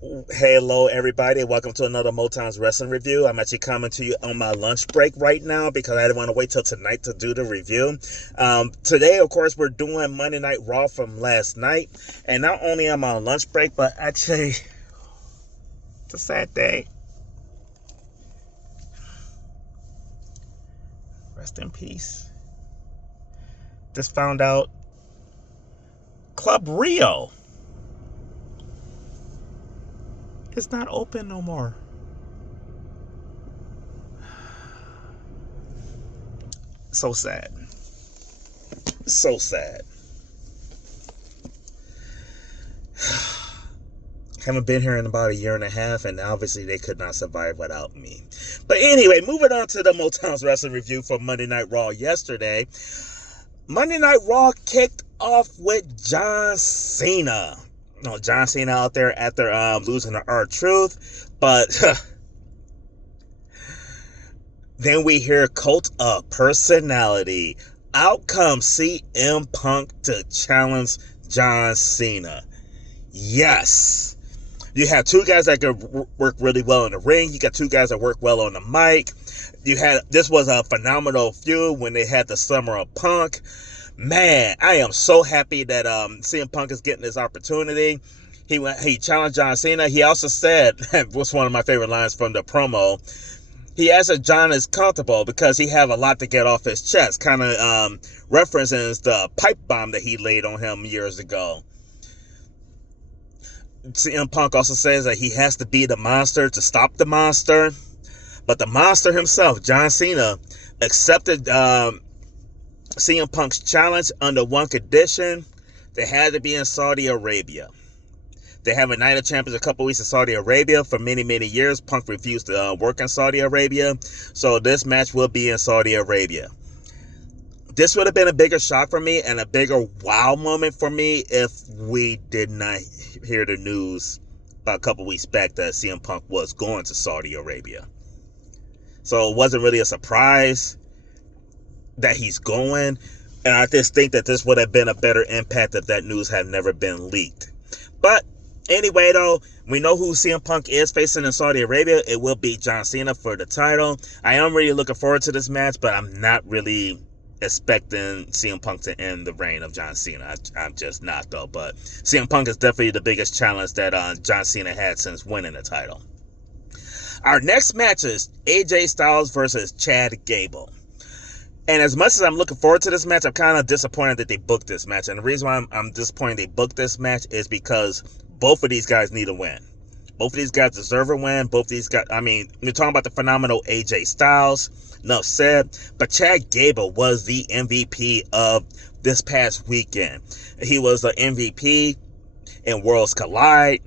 Hello, everybody. Welcome to another Motown's Wrestling Review. I'm actually coming to you on my lunch break right now because I didn't want to wait till tonight to do the review. Today, of course, we're doing Monday Night Raw from last night. And not only am I on lunch break, but actually, it's a sad day. Rest in peace. Just found out Club Rio is not open no more. So sad. So sad. Haven't been here in about a year and a half, and obviously they could not survive without me. But anyway, moving on to the Motown's Wrestling Review for Monday Night Raw yesterday. Monday Night Raw kicked off with John Cena. John Cena out there after losing to R-Truth, but then we hear Cult of Personality. Out comes CM Punk to challenge John Cena. Yes. You have two guys that can work really well in the ring. You got two guys that work well on the mic. This was a phenomenal feud when they had the Summer of Punk. Man, I am so happy that CM Punk is getting this opportunity. He challenged John Cena. He also said, what's one of my favorite lines from the promo, he asked if John is comfortable because he have a lot to get off his chest, kind of references the pipe bomb that he laid on him years ago. CM Punk also says that he has to be the monster to stop the monster. But the monster himself, John Cena, accepted CM Punk's challenge under one condition. They had to be in Saudi Arabia. They have a Night of Champions a couple weeks in Saudi Arabia. For many, many years, Punk refused to work in Saudi Arabia. So this match will be in Saudi Arabia. This would have been a bigger shock for me and a bigger wow moment for me if we did not hear the news about a couple weeks back that CM Punk was going to Saudi Arabia. So it wasn't really a surprise that he's going. And I just think that this would have been a better impact if that news had never been leaked. But anyway, though, we know who CM Punk is facing in Saudi Arabia. It will be John Cena for the title. I am really looking forward to this match, but I'm not really expecting CM Punk to end the reign of John Cena. I'm just not, though. But CM Punk is definitely the biggest challenge that John Cena had since winning the title. Our next match is AJ Styles versus Chad Gable. And as much as I'm looking forward to this match, I'm kind of disappointed that they booked this match. And the reason why I'm disappointed they booked this match is because both of these guys need a win. Both of these guys deserve a win. Both of these guys, you're talking about the phenomenal AJ Styles. Enough said. But Chad Gable was the MVP of this past weekend. He was the MVP in Worlds Collide.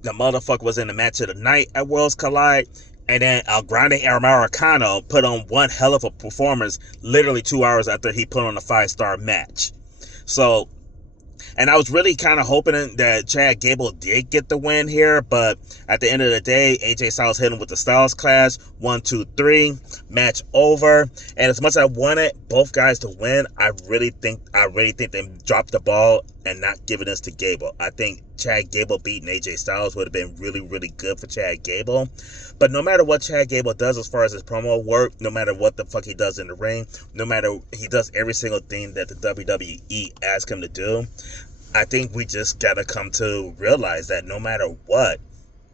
The motherfucker was in the match of the night at Worlds Collide. And then El Grande Americano put on one hell of a performance literally 2 hours after he put on a 5-star match. So, and I was really kind of hoping that Chad Gable did get the win here, but at the end of the day, AJ Styles hit him with the Styles Clash. 1, 2, 3, match over. And as much as I wanted both guys to win, I really think they dropped the ball and not giving this to Gable. I think Chad Gable beating AJ Styles would have been really, really good for Chad Gable. But no matter what Chad Gable does as far as his promo work, no matter what the fuck he does in the ring, no matter, he does every single thing that the WWE asks him to do, I think we just gotta come to realize that no matter what,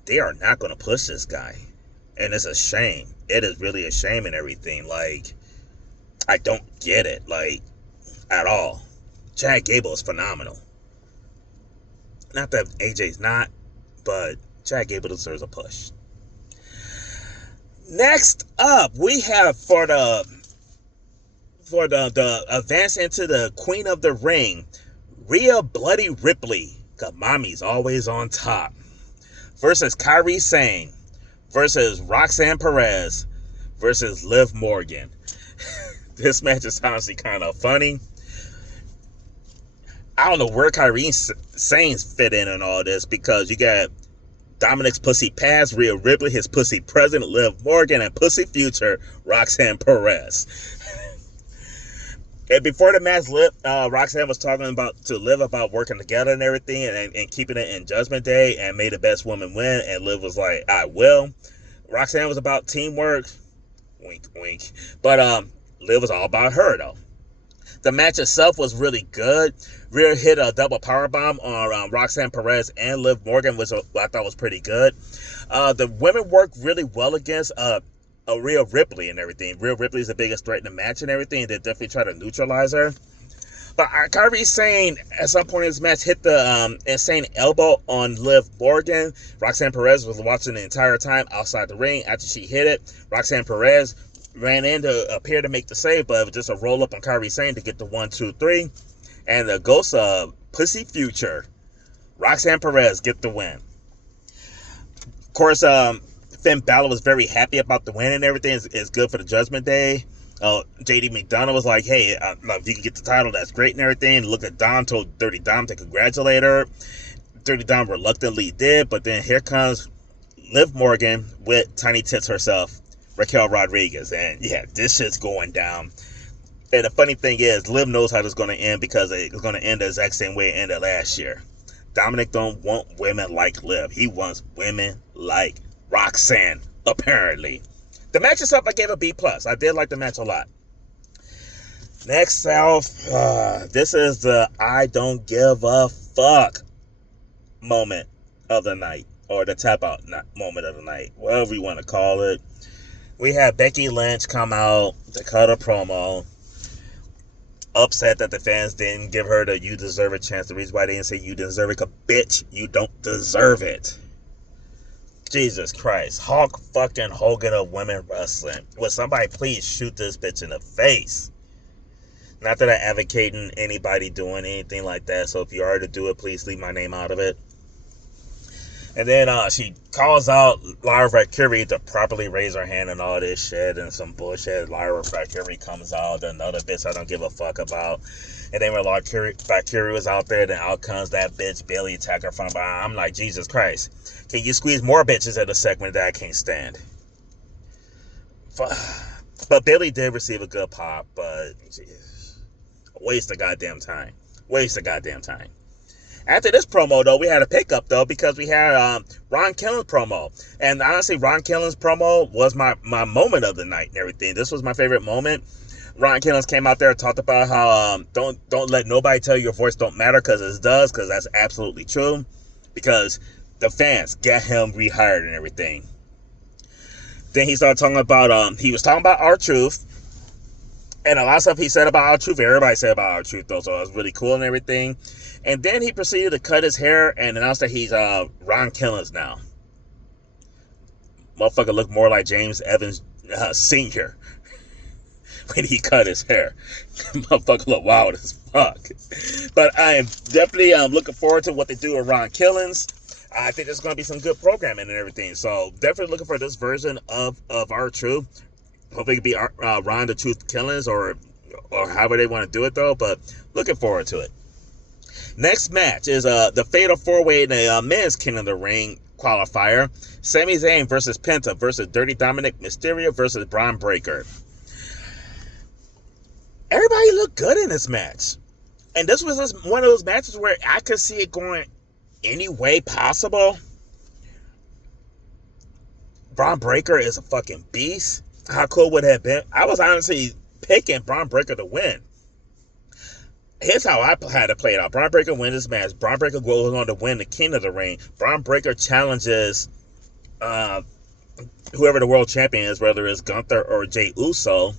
they are not gonna push this guy. And it's a shame. It is really a shame and everything. Like, I don't get it, like, at all. Chad Gable is phenomenal. Not that AJ's not, but Chad Gable deserves a push. Next up, we have for the advance into the Queen of the Ring, Rhea Bloody Ripley, 'cause mommy's always on top, versus Kairi Sane, versus Roxanne Perez, versus Liv Morgan. This match is honestly kind of funny. I don't know where Kairi Sane's fit in all this, because you got Dominic's pussy past, Rhea Ripley, his pussy present, Liv Morgan, and pussy future, Roxanne Perez. And before the match, Roxanne was talking to Liv about working together and everything, and keeping it in Judgment Day, and made the best woman win. And Liv was like, "I will." Roxanne was about teamwork, wink, wink. But Liv was all about her though. The match itself was really good. Rhea hit a double powerbomb on Roxanne Perez and Liv Morgan, which I thought was pretty good. The women worked really well against Rhea Ripley and everything. Rhea Ripley is the biggest threat in the match and everything. They definitely try to neutralize her. But Kairi Sane, at some point in this match, hit the insane elbow on Liv Morgan. Roxanne Perez was watching the entire time outside the ring. After she hit it, Roxanne Perez ran in to appear to make the save, but it was just a roll up on Kairi Sane to get the 1, 2, 3. And the ghost of Pussy Future, Roxanne Perez, get the win. Of course, Finn Balor was very happy about the win and everything. It's good for the Judgment Day. JD McDonough was like, hey, if you can get the title, that's great and everything. Look at Dom, told Dirty Dom to congratulate her. Dirty Dom reluctantly did, but then here comes Liv Morgan with Tiny Tits herself, Raquel Rodriguez. And yeah, this shit's going down. And the funny thing is, Liv knows how this is going to end, because it's going to end the exact same way it ended last year. Dominic don't want women like Liv. He wants women like Roxanne, apparently. The match itself, I gave a B+. I did like the match a lot. Next off, this is the I don't give a fuck moment of the night, or the tap out moment of the night, whatever you want to call it. We had Becky Lynch come out to cut a promo, upset that the fans didn't give her the "you deserve it" chance. The reason why they didn't say "you deserve it," because bitch, you don't deserve it. Jesus Christ. Hulk fucking Hogan of women wrestling. Would somebody please shoot this bitch in the face? Not that I'm advocating anybody doing anything like that, so if you are to do it, please leave my name out of it. And then she calls out Lyra Valkyrie to properly raise her hand and all this shit and some bullshit. Lyra Valkyrie comes out, another bitch I don't give a fuck about. And then when Valkyrie was out there, then out comes that bitch Bayley, attack her from behind. I'm like, Jesus Christ. Can you squeeze more bitches in a segment that I can't stand? But Bayley did receive a good pop, but geez, waste of goddamn time. Waste of goddamn time. After this promo, though, we had a pickup, though, because we had Ron Killings promo. And honestly, Ron Killings promo was my moment of the night and everything. This was my favorite moment. Ron Killings came out there and talked about how don't let nobody tell you your voice don't matter, because it does, because that's absolutely true. Because the fans get him rehired and everything. Then he started talking about, he was talking about R-Truth. And a lot of stuff he said about R-Truth, everybody said about R-Truth, though, so it was really cool and everything. And then he proceeded to cut his hair and announced that he's Ron Killings now. Motherfucker looked more like James Evans Sr. when he cut his hair. Motherfucker looked wild as fuck. But I am definitely looking forward to what they do with Ron Killings. I think there's going to be some good programming and everything. So definitely looking for this version of R-Truth. Hopefully it can be Ron the Truth Killings, or however they want to do it, though. But looking forward to it. Next match is the Fatal 4-Way in the men's King of the Ring qualifier. Sami Zayn versus Penta versus Dirty Dominic Mysterio versus Braun Breaker. Everybody looked good in this match. And this was just one of those matches where I could see it going any way possible. Braun Breaker is a fucking beast. How cool would it have been? I was honestly picking Braun Breaker to win. Here's how I had to play it out. Braun Breaker wins this match. Braun Breaker goes on to win the King of the Ring. Braun Breaker challenges whoever the world champion is, whether it's Gunther or Jey Uso.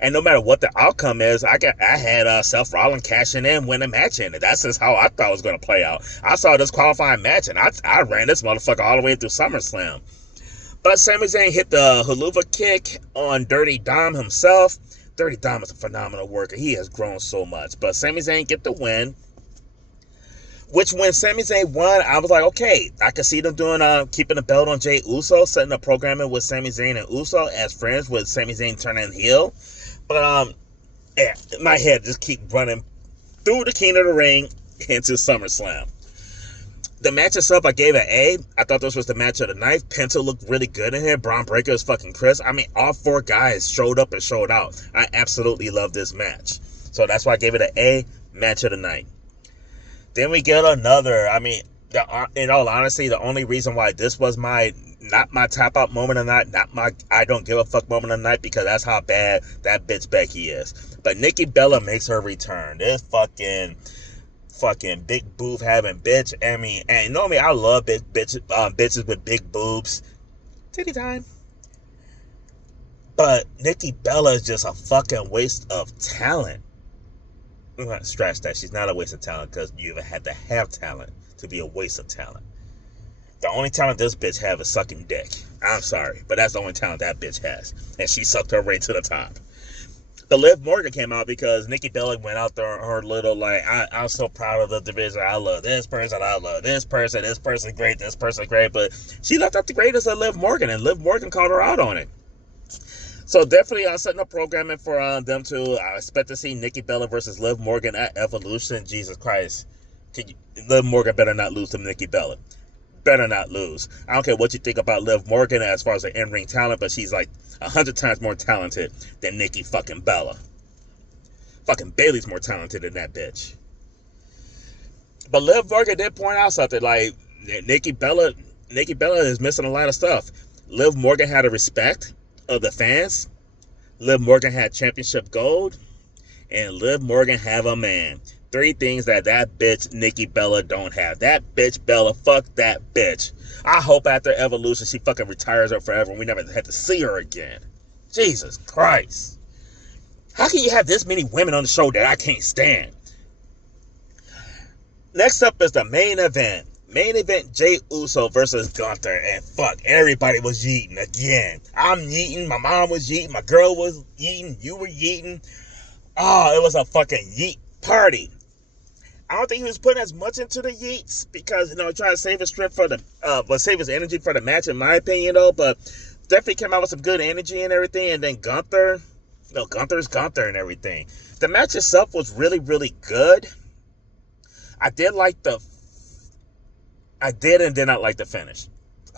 And no matter what the outcome is, I had Seth Rollins cashing in, win a match in it. That's just how I thought it was going to play out. I saw this qualifying match, and I ran this motherfucker all the way through SummerSlam. But Sami Zayn hit the haluva kick on Dirty Dom himself. Dirty Dom is a phenomenal worker. He has grown so much. But Sami Zayn get the win. Which, when Sami Zayn won, I was like, okay, I could see them doing keeping the belt on Jey Uso, setting up programming with Sami Zayn and Uso as friends, with Sami Zayn turning heel. But yeah, my head just keep running through the King of the Ring into SummerSlam. The match itself, I gave it an A. I thought this was the match of the night. Penta looked really good in here. Braun Breaker is fucking crisp. I mean, all 4 guys showed up and showed out. I absolutely love this match. So that's why I gave it an A, match of the night. Then we get another. I mean, in all honesty, the only reason why this was not my tap out moment of the night, not my I don't give a fuck moment of the night, because that's how bad that bitch Becky is. But Nikki Bella makes her return. This fucking big boob having bitch. I mean, and normally I love bitches with big boobs. Titty time. But Nikki Bella is just a fucking waste of talent. I'm gonna scratch that. She's not a waste of talent, because you even had to have talent to be a waste of talent. The only talent this bitch have is sucking dick. I'm sorry, but that's the only talent that bitch has. And she sucked her way to the top. The Liv Morgan came out because Nikki Bella went out there her little like, I'm so proud of the division. I love this person. I love this person. This person's great. This person's great. But she left out the greatest of Liv Morgan, and Liv Morgan called her out on it. So definitely setting up programming for them two. I expect to see Nikki Bella versus Liv Morgan at Evolution. Jesus Christ. Liv Morgan better not lose to Nikki Bella. Better not lose. I don't care what you think about Liv Morgan as far as the in-ring talent, but she's like 100 times more talented than Nikki fucking Bella. Fucking Bayley's more talented than that bitch. But Liv Morgan did point out something like Nikki Bella is missing a lot of stuff. Liv Morgan had a respect of the fans. Liv Morgan had championship gold, and Liv Morgan have a man. 3 things that bitch Nikki Bella don't have. That bitch Bella, fuck that bitch. I hope after Evolution she fucking retires her forever and we never had to see her again. Jesus Christ. How can you have this many women on the show that I can't stand? Next up is the main event. Main event, Jey Uso versus Gunther. And fuck, everybody was yeeting again. I'm yeeting, my mom was yeeting, my girl was yeeting, you were yeeting. Oh, it was a fucking yeet party. I don't think he was putting as much into the yeets because, trying to save his strip save his energy for the match, in my opinion, though. But definitely came out with some good energy and everything. And then Gunther's Gunther and everything. The match itself was really, really good. I did and did not like the finish.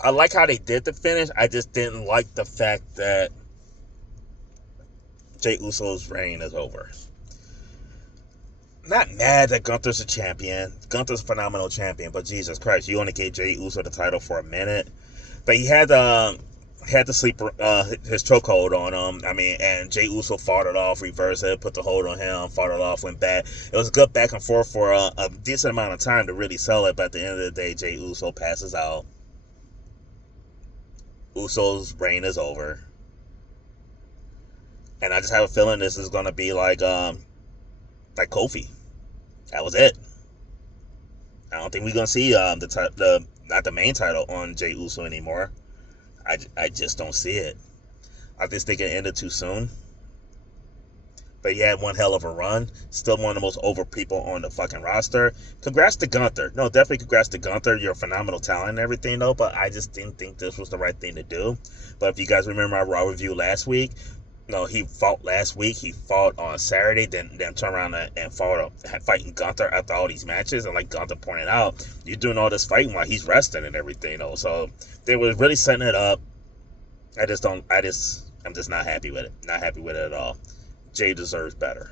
I like how they did the finish. I just didn't like the fact that Jey Uso's reign is over. Not mad that Gunther's a champion. Gunther's a phenomenal champion, but Jesus Christ, you only gave Jey Uso the title for a minute. But he had to sleep his chokehold on him. I mean, and Jey Uso fought it off, reversed it, put the hold on him, fought it off, went back. It was a good back and forth for a decent amount of time to really sell it. But at the end of the day, Jey Uso passes out. Uso's reign is over, and I just have a feeling this is gonna be like Kofi. That was it. I don't think we're gonna see not the main title on Jey Uso anymore. I just don't see it. I just think it ended too soon. But he had one hell of a run. Still one of the most over people on the fucking roster. Congrats to Gunther. No, definitely congrats to Gunther. You're a phenomenal talent and everything, though. But I just didn't think this was the right thing to do. But if you guys remember our Raw review last week, he fought last week. He fought on Saturday, then turned around and fighting Gunther after all these matches. And like Gunther pointed out, you're doing all this fighting while he's resting and everything, though. So they were really setting it up. I'm just not happy with it. Not happy with it at all. Jey deserves better.